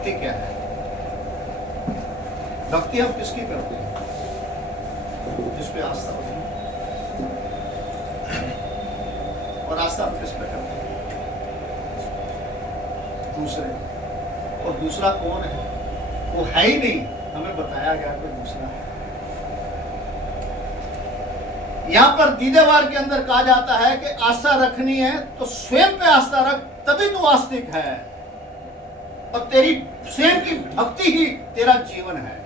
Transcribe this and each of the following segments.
भक्ति क्या है? भक्ति आप किसकी करते हैं? जिस पे आस्था होती है। और आस्था आप किस पे करते हैं? दूसरे। और दूसरा कौन है? वो है ही नहीं, हमें बताया गया कोई दूसरा है। यहां पर दीदेवार के अंदर कहा जाता है कि आस्था रखनी है तो स्वयं पे आस्था रख, तभी तू आस्तिक है। और तेरी स्वयं की भक्ति ही तेरा जीवन है।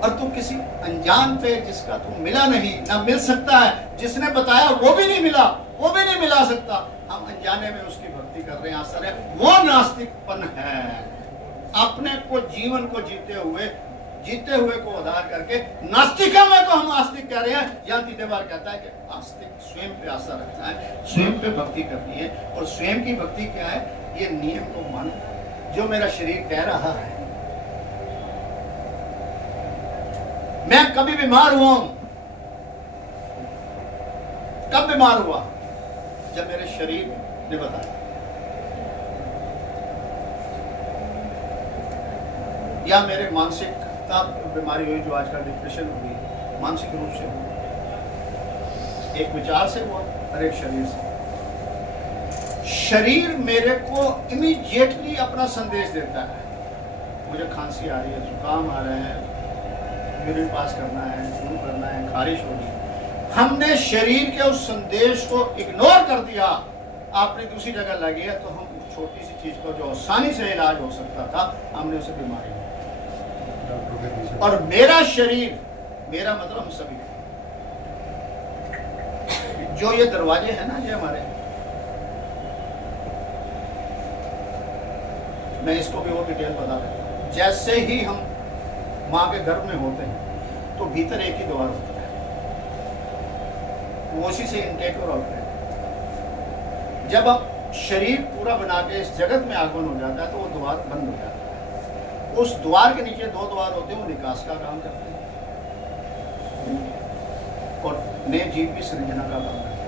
और तू किसी अनजान पे जिसका तू मिला नहीं, ना मिल सकता है, जिसने बताया वो भी नहीं मिला, वो भी नहीं मिला सकता, हम अनजाने में उसकी भक्ति कर रहे हैं, आस्था रहे, वो नास्तिकपन है। अपने को जीवन को जीते हुए को आधार करके नास्तिका में तो हम आस्तिक कह रहे हैं। यहाँ दीदेवार कहता है कि आस्तिक स्वयं पे आस्था रखना है, स्वयं पे भक्ति करनी है। और स्वयं की भक्ति क्या है? ये नियम को मानो, जो मेरा शरीर कह रहा है। मैं कभी बीमार हुआ, कब बीमार हुआ? जब मेरे शरीर ने बताया। या मेरे मानसिकता बीमारी हुई, जो आजकल डिप्रेशन हुई, मानसिक रूप से हुई, एक विचार से हुआ और एक शरीर से। शरीर मेरे को इमीडिएटली अपना संदेश देता है। मुझे खांसी आ रही है, जुकाम आ रहा है, यूरिन पास करना है, शुरू करना है, खारिश हो रही है। हमने शरीर के उस संदेश को इग्नोर कर दिया, आपने दूसरी जगह लगी है, तो हम उस छोटी सी चीज को जो आसानी से इलाज हो सकता था, हमने उसे बीमारी। और मेरा शरीर, मेरा मतलब हम सभी, जो ये दरवाजे हैं ना, ये हमारे, मैं इसको भी और डिटेल बता देता हूं। जैसे ही हम माँ के गर्भ में होते हैं तो भीतर एक ही द्वार होता है, वो उसी से इनटेक और आउटलेट। जब अब शरीर पूरा बना के इस जगत में आगमन हो जाता है तो वो द्वार बंद हो जाता है। उस द्वार के नीचे दो द्वार होते हैं, वो निकास का काम करते हैं और नए जीव की सृजना का काम करते हैं।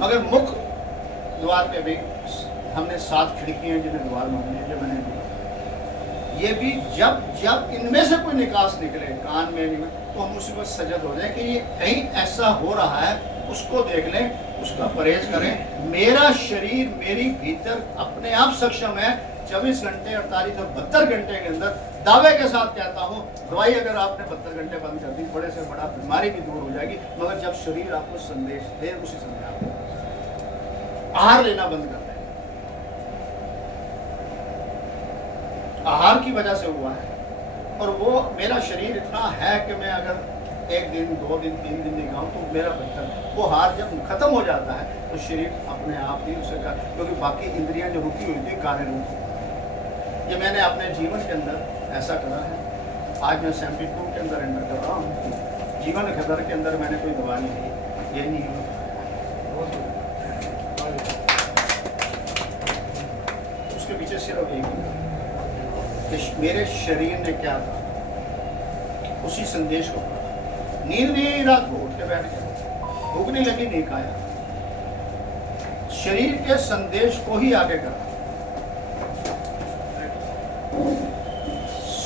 मगर मुख्य द्वार पे भी हमने 7 खिड़कियां जिन्हें द्वार माने, जो मैंने दिया, ये भी जब इनमें से कोई निकास निकले कान में, तो हम उसी पर सजग हो जाए कि ये कहीं ऐसा हो रहा है, उसको देख लें, उसका परहेज करें। मेरा शरीर मेरी भीतर अपने आप सक्षम है 24 घंटे 48 और 72 घंटे के अंदर। दावे के साथ कहता हूँ, दवाई अगर आपने 72 घंटे बंद कर दी, बड़े से बड़ा बीमारी भी दूर हो जाएगी। मगर जब शरीर आपको संदेश दे, उसी समय आप आहार लेना बंद कर दें। आहार की वजह से हुआ है। और वो मेरा शरीर इतना है कि मैं अगर 1 दिन 2 दिन 3 दिन नहीं खाऊं तो मेरा बेहतर। वो हार जब खत्म हो जाता है तो शरीर अपने आप ही उसे कर, क्योंकि बाकी इंद्रियां जो रुकी हुई थी कार्य रूप। ये मैंने अपने जीवन के अंदर ऐसा करा है। आज मैं 72 के अंदर एंटर कर रहा हूँ। जीवन खतर के अंदर मैंने कोई दवा नहीं ली, ये नहीं है। उसके पीछे सिर्फ एक कि मेरे शरीर ने क्या था, उसी संदेश को। नींद नहीं, रात को उठ के बैठ गया, भूख नहीं लगी, नहीं खाया, शरीर के संदेश को ही आगे करा।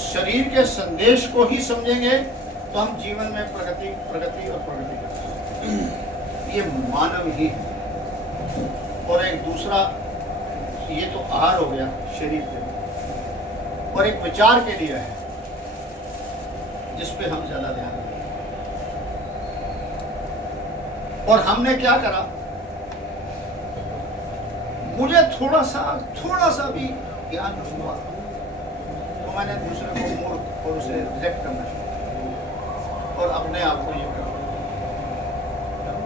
शरीर के संदेश को ही समझेंगे तो हम जीवन में प्रगति और प्रगति करेंगे। ये मानव ही है। और एक दूसरा, ये तो आहार हो गया शरीर के, और एक विचार के लिए है जिस पे हम ज्यादा ध्यान दें। और हमने क्या करा, मुझे थोड़ा सा भी ज्ञान हुआ तो मैंने दूसरे को मूर्ख और उसे रिजेक्ट करना शुरू और अपने आप को ये कर।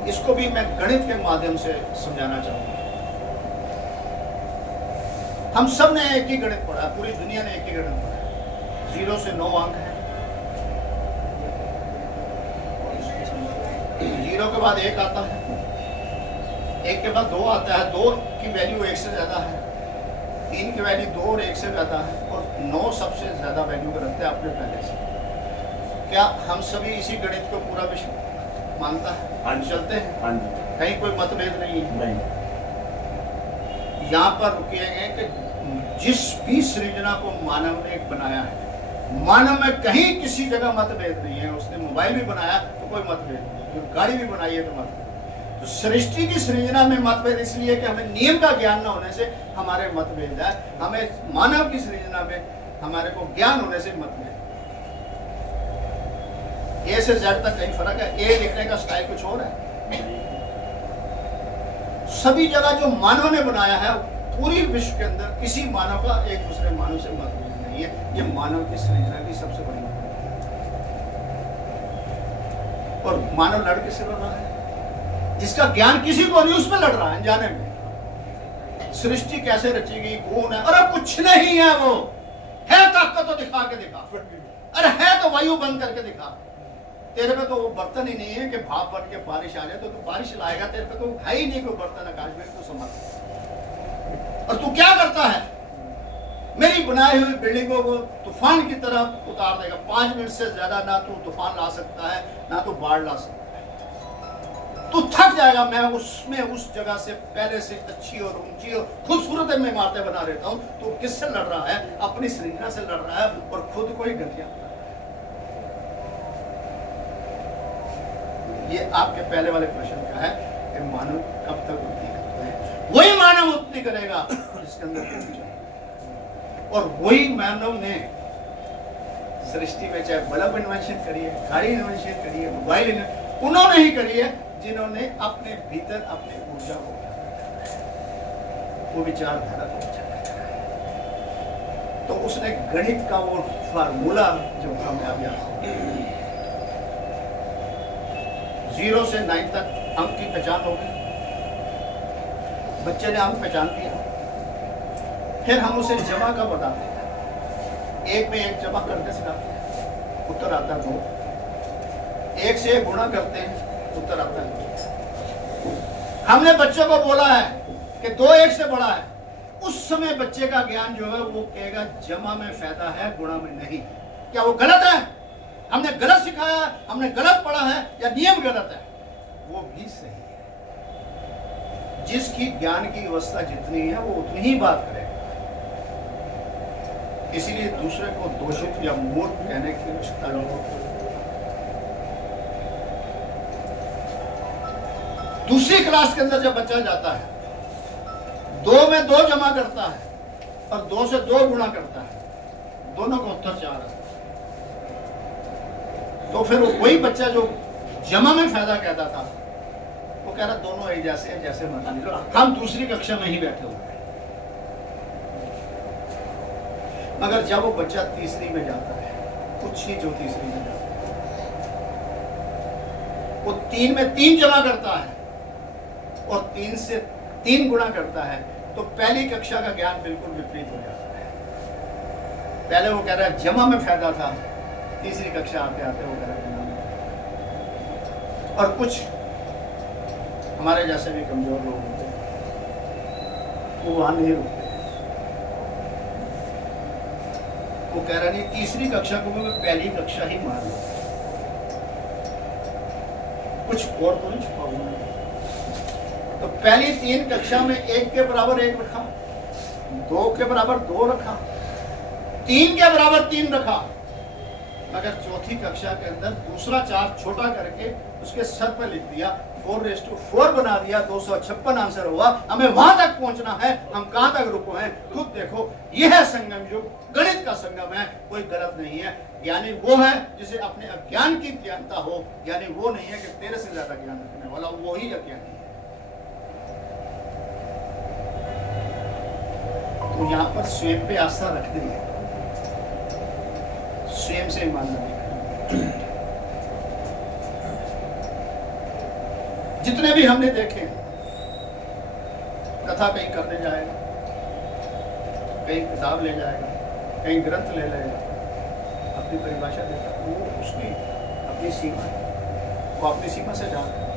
इसको भी मैं गणित के माध्यम से समझाना चाहूंगा। हम सब ने एक ही गणित पढ़ा, पूरी दुनिया ने एक ही गणित पढ़ा। 0 से 9 अंक है, 0 के बाद 1 आता है, 1 के बाद 2 आता है, 2 की वैल्यू 1 से ज्यादा है, 3 की वैल्यू 2 और 1 से ज्यादा है, और 9 सबसे ज्यादा वैल्यू का रखते हैं अपने पहले से। क्या हम सभी इसी गणित को पूरा विश्व मानता है? चलते हैं, कहीं कोई मतभेद नहीं है। यहाँ पर रुके हैं कि जिस भी सृजना को मानव ने बनाया है, मानव में कहीं किसी जगह मतभेद नहीं है। उसने मोबाइल भी बनाया तो कोई मतभेद नहीं, जो गाड़ी भी बनाई है तो मतभेद। तो सृष्टि की सृजना में मतभेद इसलिए कि हमें नियम का ज्ञान न होने से हमारे मतभेद है, हमें मानव की सृजना में हमारे को ज्ञान होने से मतभेद। ए से जेड तक कहीं फर्क है, ए लिखने का स्टाइल कुछ और है। सभी जगह जो मानव ने बनाया है, पूरी विश्व के अंदर किसी मानव का एक दूसरे मानव से मतभेद नहीं है। ये मानव की सृजना की सबसे बड़ी बात है। और मानव लड़ किससे लड़ रहा है? जिसका ज्ञान किसी को नहीं, उसमें लड़ रहा है अनजाने में। सृष्टि कैसे रची गई, कौन है? अरे कुछ नहीं है, वो है ताकत तो दिखा के दिखा, अरे है तो वायु बंद करके दिखा। तेरे पे तो वो बर्तन ही नहीं है कि भाप बन के बारिश आ जाए तो तू बारिश लाएगा, तेरे पे तो है ही नहीं कोई बर्तन आकाश में, तू समझ। और तू क्या करता है? मेरी बनाई हुई बिल्डिंगों को तूफान की तरह उतार देगा। 5 मिनट से ज्यादा ना तू तूफान ला सकता है, ना तू बाढ़ ला सकता है। तू थक जाएगा। मैं उसमें उस जगह से पहले से अच्छी और ऊंची और खूबसूरत मैं इमारतें बना देता हूँ। तो किससे लड़ रहा है? अपनी सृजना से लड़ रहा है और खुद को ही घटिया। ये आपके पहले वाले प्रश्न का है कि मानव कब तक उन्नति करता है? वही मानव उन्नति करेगा जिसके अंदर और वही मानव ने सृष्टि में चाहे बल्ब इन्वेंशन करी है, गाड़ी इन्वेंशन करी है, मोबाइल उन्होंने ही करी है जिन्होंने अपने भीतर अपनी ऊर्जा को, वो विचारधारा को तो उसने गणित का वो फार्मूला जो कामयाबी 0 से 9 तक अंक की पहचान हो गई। बच्चे ने अंक पहचान दिया, फिर हम उसे जमा का बताते हैं। 1 में 1 जमा करके सिखाते हैं, उत्तर आता है 2। 1 से 1 गुणा करते हैं, उत्तर आता है 2। हमने बच्चों को बोला है कि 2 1 से बड़ा है, उस समय बच्चे का ज्ञान जो है वो कहेगा जमा में फायदा है, गुणा में नहीं। क्या वो गलत है? हमने गलत सिखाया, हमने गलत पढ़ा है, या नियम गलत है? वो भी सही है। जिसकी ज्ञान की अवस्था जितनी है वो उतनी ही बात करेगा। इसीलिए दूसरे को दोषित या मूर्ख कहने की आवश्यकता नहीं होती। दूसरी क्लास के अंदर जब बच्चा जाता है, 2 में 2 जमा करता है और 2 से 2 गुणा करता है, दोनों का उत्तर 4 है। तो फिर वही बच्चा जो जमा में फायदा कहता था, वो कह रहा दोनों एक जैसे हैं, जैसे मर्जी। हम दूसरी कक्षा में ही बैठे हुए हैं। मगर जब वो बच्चा तीसरी में जाता है, कुछ ही जो तीसरी में जाता है, वो 3 में 3 जमा करता है और 3 से 3 गुणा करता है, तो पहली कक्षा का ज्ञान बिल्कुल विपरीत हो जाता है। पहले वो कह रहा है जमा में फायदा था, तीसरी कक्षा आते आते वो कह रहा है। और कुछ हमारे जैसे भी कमजोर लोग होते हैं, वो वहां नहीं रुकते। वो कह रहा नहीं, तीसरी कक्षा को मैं पहली कक्षा ही मान लूं, कुछ और तो नहीं छुपा हुआ है। तो पहली 3 कक्षा में 1 के बराबर 1 रखा, 2 के बराबर 2 रखा, 3 के बराबर 3 रखा। मगर चौथी कक्षा के अंदर दूसरा 4 छोटा करके उसके सर पर लिख दिया, 4/4 बना दिया, 256 आंसर हुआ। हमें वहां तक पहुंचना है, हम कहां तक रुके हैं खुद देखो। यह है संगम युग, गणित का संगम है, कोई गलत नहीं है। ज्ञानी वो है जिसे अपने अज्ञान की ज्ञानता हो, यानी वो नहीं है कि तेरे से ज्यादा ज्ञान रखने वाला, वो ही अज्ञानी है। तो यहाँ पर स्वयं पे आस्था रखनी है, स्वयं से मानना नहीं। जितने भी हमने देखे, कथा कहीं करने जाएगा, कहीं किताब ले जाएगा, कहीं ग्रंथ ले लेगा, अपनी परिभाषा देता, वो उसकी अपनी सीमा है, वो अपनी सीमा से जानता है।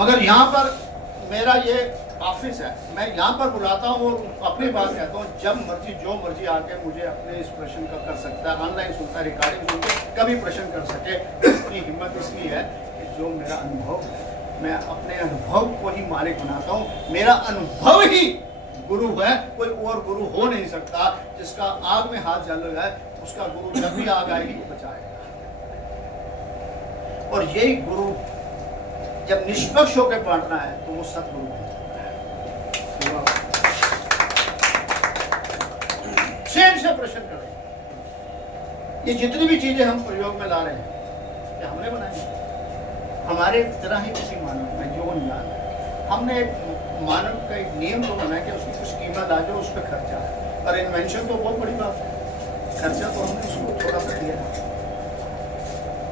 मगर यहाँ पर मेरा ये ऑफिस है, मैं यहाँ पर बुलाता हूँ और अपनी बात कहता हूँ। जब मर्जी जो मर्जी आके मुझे अपने इस प्रश्न का कर सकता है, ऑनलाइन सुनता है, रिकॉर्डिंग सुनते, कभी प्रश्न कर सके। इसकी हिम्मत इसलिए है कि जो मेरा अनुभव है मैं अपने अनुभव को ही मालिक बनाता हूँ। मेरा अनुभव ही गुरु है, कोई और गुरु हो नहीं सकता। जिसका आग में हाथ जल रहा है उसका गुरु जब भी आग आएगी बचाएगा। और यही गुरु जब निष्पक्ष होकर बांटना है तो वो सतगुरु है। सेम से प्रश्न करें, ये जितनी भी चीजें हम प्रयोग में ला रहे हैं क्या हमने बनाई? हमारे तरह ही किसी मानव में जो ज्ञान है, हमने एक मानव का एक नियम तो बनाया कि उसकी कुछ कीमत आ जाए, उस पर खर्चा है। और इन्वेंशन तो बहुत बड़ी बात है, खर्चा तो हमने उसको थोड़ा सा दिया।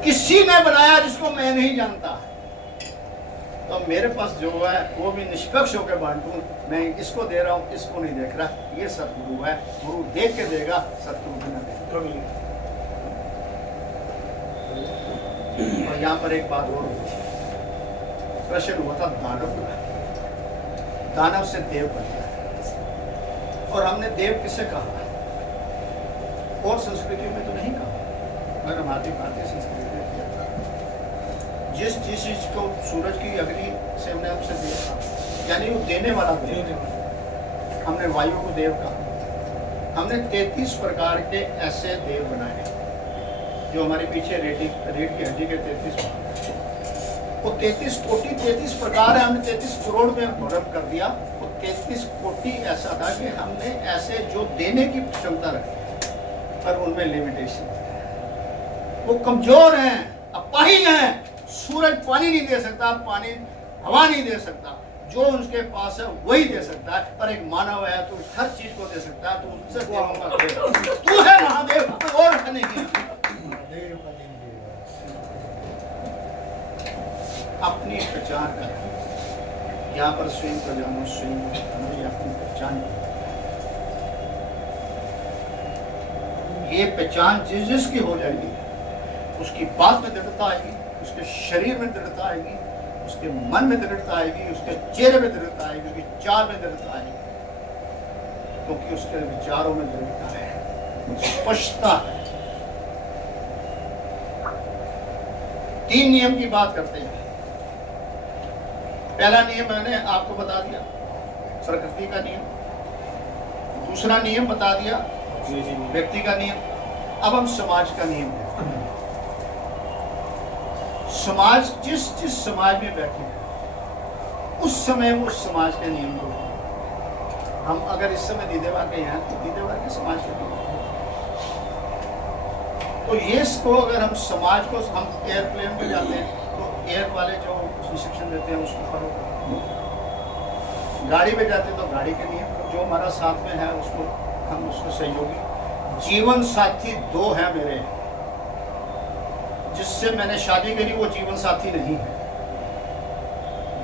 किसी ने बनाया जिसको मैं नहीं जानता, तो मेरे पास जो है वो भी निष्पक्ष होकर बांटूं। मैं इसको दे रहा हूँ, इसको नहीं देख रहा, ये सतगुरु है। गुरु देख के देगा, सतगुरु बिना देगा। और यहाँ पर एक बात और प्रश्न हुआ था दानव का। दानव से देव बन गया। और हमने देव किसे कहा? और संस्कृतियों में तो नहीं कहा, मगर हमारी भारतीय संस्कृति में किया था। जिस चीज को सूरज की अग्नि से हमने हमसे देखा, यानी वो देने वाला देव। हमने वायु को देव कहा। हमने 33 प्रकार के ऐसे देव बनाए जो हमारे पीछे रीढ़ की हड्डी के 33 वो 33 कोटि 33 प्रकार है। हमने 33 करोड़ में भरम कर दिया। वो 33 कोटि ऐसा था कि हमने ऐसे जो देने की क्षमता रखी, पर उनमें लिमिटेशन है। वो कमजोर हैं, अपाहिज हैं। सूरज पानी नहीं दे सकता, पानी हवा नहीं दे सकता। जो उसके पास है वही दे सकता है। पर एक मानव है तो हर चीज को दे सकता है। तो उससे तू है महादेव, कोई और नहीं है। अपनी पहचान कर, यहाँ पर स्वयं को जानो, स्वयं को अपनी पहचान। ये पहचान जिस जिसकी हो जाएगी, उसकी बात में दृढ़ता आएगी, उसके शरीर में दृढ़ता आएगी, उसके मन में दृढ़ता आएगी, उसके चेहरे में दृढ़ता आएगी, उसकी चाल में दृढ़ता आएगी, क्योंकि उसके विचारों में दृढ़ता है, स्पष्टता है। 3 नियम की बात करते हैं। पहला नियम मैंने आपको बता दिया, प्रकृति का नियम। दूसरा नियम बता दिया, व्यक्ति का नियम। अब हम समाज का नियम देखते हैं। समाज जिस समाज में बैठे हैं उस समय उस समाज के नियम को, हम अगर इस समय दीदेवार के हैं तो दीदेवार के समाज के नियम। तो ये इसको अगर हम समाज को, हम एयरप्लेन में जाते हैं तो एयर वाले जो इंस्ट्रक्शन देते हैं उसको फॉलो करते हैं। गाड़ी में जाते हैं तो गाड़ी के नियम, जो हमारा साथ में है उसको हम उसको सहयोगी। जीवन साथी 2 हैं मेरे, जिससे मैंने शादी करी वो जीवन साथी नहीं है।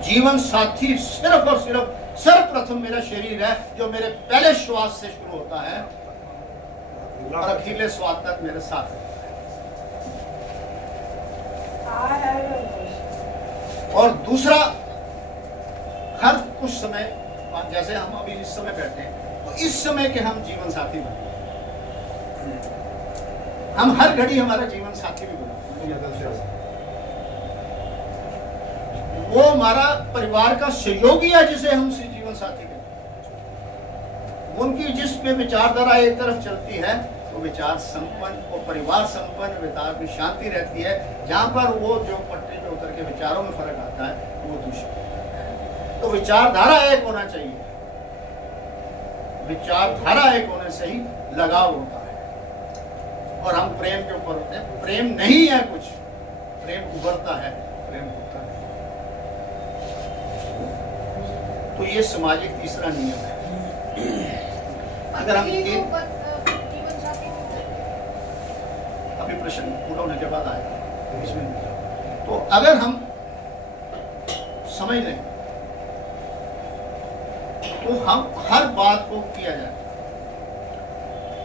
जीवन साथी सिर्फ और सिर्फ सर्वप्रथम मेरा शरीर है, जो मेरे पहले श्वास से शुरू होता है और अखिले श्वास तक मेरे साथ है। और दूसरा, हर कुछ समय, जैसे हम अभी इस समय बैठे हैं तो इस समय के हम जीवन साथी बने। हम हर घड़ी हमारा जीवन साथी भी बने। वो हमारा परिवार का सहयोगी है जिसे हम जीवन साथी कहते हैं। उनकी जिसमें विचारधारा एक तरफ चलती है तो विचार संपन्न और परिवार संपन्न, विचार में शांति रहती है। जहां पर वो जो पटरी पे उतर के विचारों में फर्क आता है वो दूषित है। तो विचारधारा एक होना चाहिए, विचारधारा एक होने से ही लगाव होता है। और हम प्रेम के ऊपर होते हैं। प्रेम नहीं है कुछ, प्रेम उभरता है, प्रेम होता है। तो ये सामाजिक तीसरा नियम है। अगर हम अभी प्रश्न पूरा होने के बाद आएगा इसमें, तो अगर हम समझ लें तो हम हर बात को किया जाए।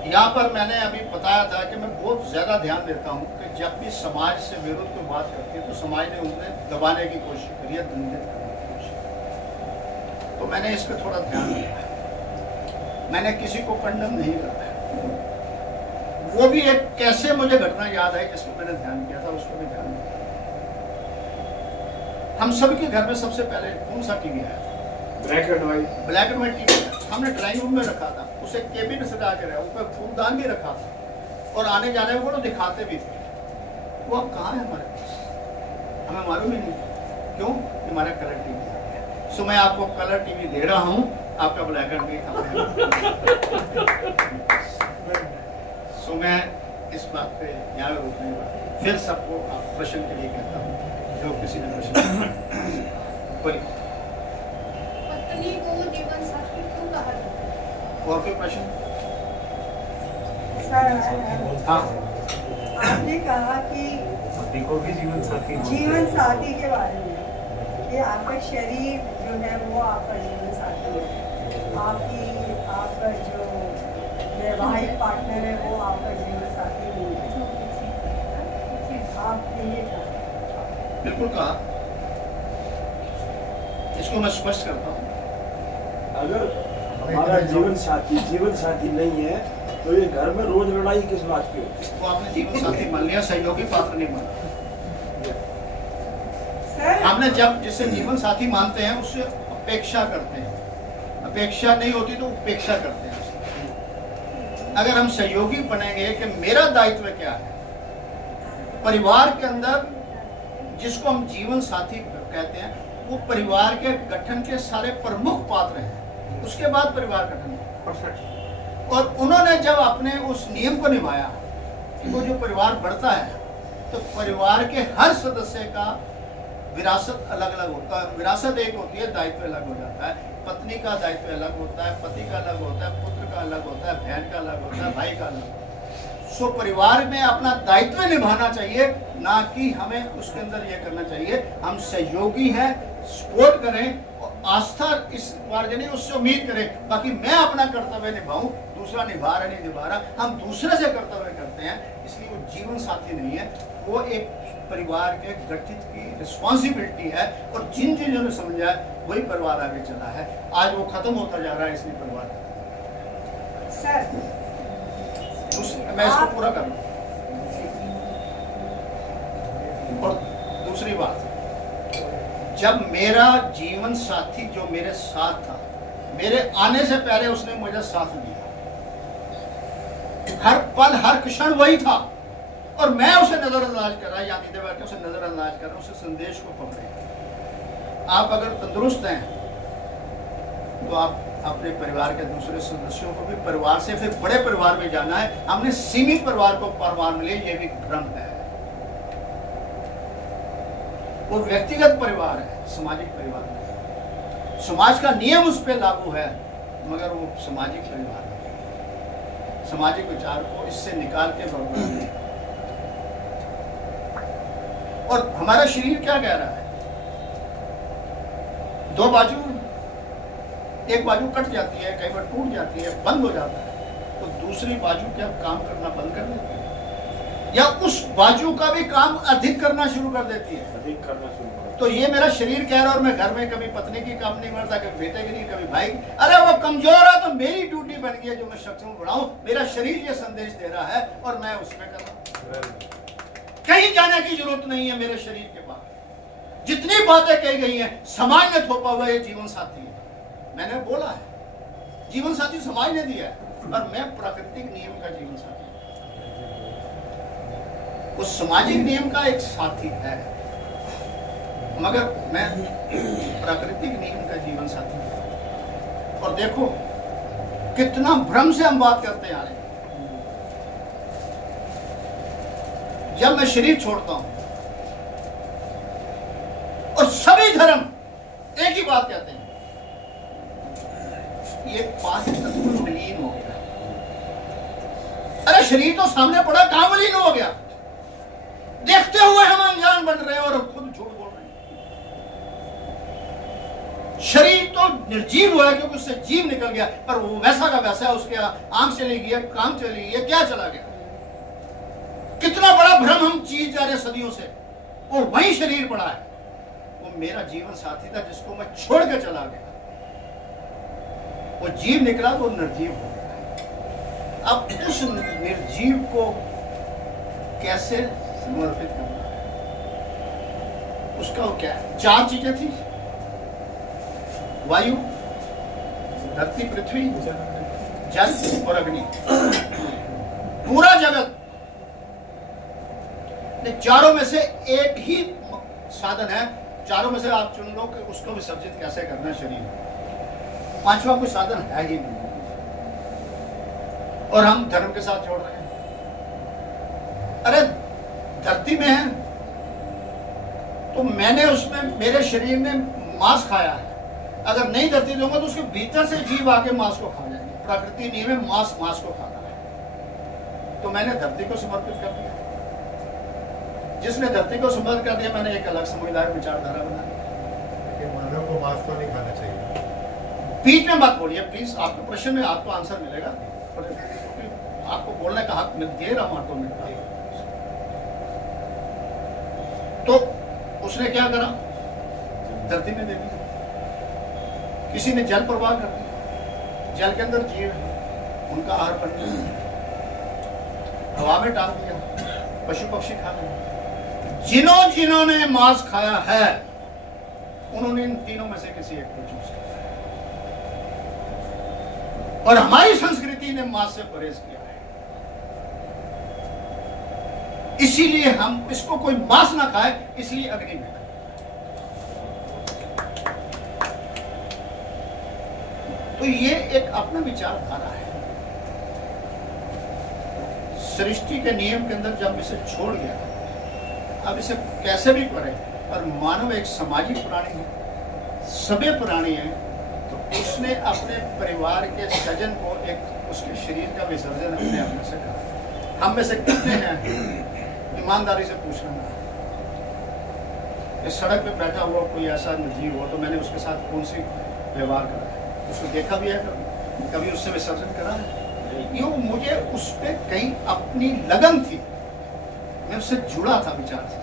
यहाँ पर मैंने अभी बताया था कि मैं बहुत ज्यादा ध्यान देता हूँ कि जब भी समाज से विरोध की बात करती है तो समाज ने उन्हें दबाने की कोशिश करी है, दंडित करने की कोशिश की। तो मैंने इस पर थोड़ा ध्यान दिया। मैंने किसी को कंडम नहीं करा। वो भी एक कैसे मुझे घटना याद आई जिसमें मैंने ध्यान किया था, उस पर भी ध्यान दिया। हम सबके घर में सबसे पहले कौन सा टीवी आया था? ब्लैक एंड व्हाइट टीवी आया। हमने ड्राइंग रूम में रखा था, उसे केबिन सजा के रखा, ऊपर फूलदान भी रखा था और आने जाने को तो दिखाते भी थे। वो अब कहाँ है हमारे पास? हमें मालूम ही नहीं। क्यों? हमारा कलर टीवी आ गया। सो मैं आपको कलर टीवी दे रहा हूँ, आपका ब्लैक एंड व्हाइट। सो मैं इस बात पे यहाँ रोकने वाला फिर सबको आप प्रश्न के लिए कहता हूँ, जो किसी ने प्रश्न बोलिए। पत्नी को जीवन साथी क्यों कहा जाता है? और कोई प्रश्न? सर, हाँ, आपने कहा कि पति को भी जीवन साथी के बारे में कि आपका शरीर जो है वो आपका जीवन साथी है, आपका जो वैवाहिक पार्टनर है वो आपका जीवन साथी नहीं है। आपने ये कहा। बिल्कुल कहा। इसको मैं स्पष्ट करता हूँ। अगर हमारा जीवन साथी नहीं है तो ये घर में रोज लड़ाई किस बात की होती है? वो आपने जीवन साथी मान लिया, सहयोगी पात्र नहीं माना। हमने जब जिसे जीवन साथी मानते हैं उससे अपेक्षा करते हैं, अपेक्षा नहीं होती तो उपेक्षा करते हैं। अगर हम सहयोगी बनेंगे कि मेरा दायित्व क्या है परिवार के अंदर, जिसको हम जीवन साथी कहते हैं, वो परिवार के गठन के सारे प्रमुख पात्र हैं, उसके बाद परिवार गठन परफेक्ट। और उन्होंने जब अपने उस नियम को निभाया कि वो जो परिवार बढ़ता है तो परिवार के हर सदस्य का विरासत अलग अलग होता है। विरासत एक होती है, दायित्व अलग हो जाता है। पत्नी का दायित्व अलग होता है, पति का अलग होता है, पुत्र का अलग होता है, बहन का अलग होता है, भाई का अलग होता है। सो परिवार में अपना दायित्व निभाना चाहिए, ना कि हमें उसके अंदर ये करना चाहिए हम सहयोगी हैं, सपोर्ट करें और आस्था इस बार नहीं उससे उम्मीद करें। बाकी मैं अपना कर्तव्य निभाऊं, दूसरा निभा रहा नहीं निभा रहा, हम दूसरे से कर्तव्य करते हैं, इसलिए वो जीवन साथी नहीं है, वो एक परिवार के गठित की रिस्पॉन्सिबिलिटी है। और जिन्होंने ने समझा है वही परिवार आगे चला है। आज वो खत्म होता जा रहा है, इसलिए परिवार सर मैं इसको पूरा कर लूं। और दूसरी बात, जब मेरा जीवन साथी जो मेरे साथ था, मेरे आने से पहले उसने मुझे साथ दिया, हर पल हर क्षण वही था, और मैं उसे नजरअंदाज कर रहा, या नीचे बैठ के उसे नजरअंदाज कर रहा, उसे संदेश को पकड़े। आप अगर तंदुरुस्त हैं तो आप अपने परिवार के दूसरे सदस्यों को भी परिवार से फिर बड़े परिवार में जाना है। हमने सीमित परिवार को परिवार में लिया, ये भी भ्रम है। वो व्यक्तिगत परिवार है, सामाजिक परिवार है। समाज का नियम उस पर लागू है, मगर वो सामाजिक परिवार है। सामाजिक विचार को इससे निकाल के भगवान है। और हमारा शरीर क्या कह रहा है? दो बाजू, एक बाजू कट जाती है, कई बार टूट जाती है, बंद हो जाता है, तो दूसरी बाजू क्या काम करना बंद कर देती है, या उस बाजू का भी काम अधिक करना शुरू कर देती है? अधिक करना शुरू कर। तो ये मेरा शरीर कह रहा है, और मैं घर में कभी पत्नी की काम नहीं करता, कभी बेटे की नहीं, कभी भाई। अरे वो कमजोर है तो मेरी ड्यूटी बन गई है जो मैं सक्षम बनाऊं। मेरा शरीर ये संदेश दे रहा है और मैं उसमें कर रहा हूं। कहीं जाने की जरूरत नहीं है मेरे शरीर के पास। जितनी बातें कही गई हैं, समाज ने थोपा हुआ ये जीवन साथी है। मैंने बोला है जीवन साथी समाज ने दिया है, और मैं प्राकृतिक नियम का जीवन साथी, उस सामाजिक नियम का एक साथी है, मगर मैं प्राकृतिक नियम का जीवन साथी हूं। और देखो कितना भ्रम से हम बात करते आ रहे हैं। जब मैं शरीर छोड़ता हूं और सभी धर्म एक ही बात कहते हैं, ये 5 तत्व विलीन हो गया। अरे शरीर तो सामने पड़ा, कहां विलीन हो गया? देखते हुए हम अनजान बन रहे हैं और खुद झूठ बोल रहे हैं। शरीर तो निर्जीव हुआ है क्योंकि उससे जीव निकल गया, पर वो वैसा का वैसा है, उसके आंख चली गई है, कान चली गई है, क्या चला गया? कितना बड़ा भ्रम हम चीज जा रहे सदियों से। वो वही शरीर पड़ा है, वो मेरा जीवन साथी था जिसको मैं छोड़ के चला गया। वो जीव निकला तो निर्जीव हो गया। अब उस निर्जीव को कैसे समर्पित करना है, उसका वो क्या है, 4 चीजें थी, वायु, धरती, पृथ्वी, जल और अग्नि। पूरा जगत चारों में से एक ही साधन है, चारों में से आप चुन लो कि उसको विसर्जित कैसे करना है शरीर। 5वां कोई साधन है ही नहीं, और हम धर्म के साथ जोड़ रहे हैं। अरे धरती में है तो मैंने उसमें, मेरे शरीर ने मांस खाया है, अगर नहीं धरती दूंगा तो उसके भीतर से जीव आके मांस को खा जाएंगे। प्रकृति नियम है मांस मांस को खाता है, तो मैंने धरती को समर्पित कर दिया। जिसने धरती को समर्पित कर दिया, मैंने एक अलग समुदाय विचारधारा बना दी। मानव को मांस तो नहीं खाना चाहिए। बीच में मत बोलिए प्लीज, आपके प्रश्न में आपको आंसर मिलेगा, आपको बोलने का हक मिल दे रहा हूं ऑटोमेटिक। तो उसने क्या करा, धरती में दे दिया। किसी ने जल प्रवाह कर दिया, जल के अंदर जीव है, उनका आहार बन गया। हवा में डाल दिया, पशु पक्षी खा गए। जिन्होंने मांस खाया है उन्होंने इन तीनों में से किसी एक को चूज किया, और हमारी संस्कृति ने मांस से परहेज किया है। इसीलिए हम इसको कोई मांस ना खाए, इसलिए अग्नि में। तो ये एक अपना विचारधारा है। सृष्टि के नियम के अंदर जब इसे छोड़ गया, अब इसे कैसे भी करे, और मानव एक सामाजिक प्राणी है, सभ्य प्राणी है, तो उसने अपने परिवार के सजन को एक उसके शरीर का विसर्जन अपने आप में से करा। हम में से कितने हैं, ईमानदारी से पूछ लेना, इस सड़क पे बैठा हुआ कोई ऐसा निर्जीव हो तो मैंने उसके साथ कौन सी व्यवहार करा है, उसको देखा भी है, कभी उससे विसर्जन करा है? यूं मुझे उस पर कहीं अपनी लगन थी, मैं उससे जुड़ा था विचार से।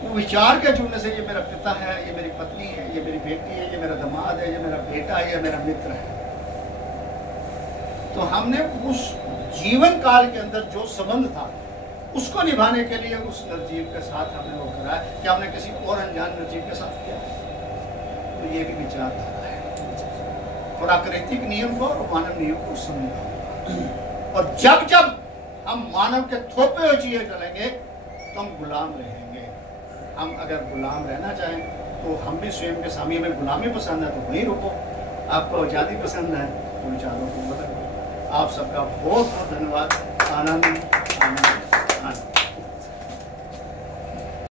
वो विचार के जुड़ने से, ये मेरा पिता है, ये मेरी पत्नी है, ये मेरी बेटी है, ये मेरा दामाद है, ये मेरा बेटा है, ये मेरा मित्र है, तो हमने उस जीवन काल के अंदर जो संबंध था उसको निभाने के लिए उस निर्जीव के साथ हमने वो करा है। क्या हमने किसी और अनजान निर्जीव के साथ किया? तो ये भी विचारधारा है। प्राकृतिक नियम को और मानव नियम को समझना, और जब जब हम मानव के थोपे हुए चीजें चलेंगे तो हम गुलाम रहेंगे। हम अगर गुलाम रहना चाहें तो हम भी स्वयं के सामने, हमें गुलामी पसंद है तो वहीं रुको, आपको आज़ादी पसंद है तो विचारों को बदलो। आप सबका बहुत बहुत धन्यवाद। आनंद आनंद।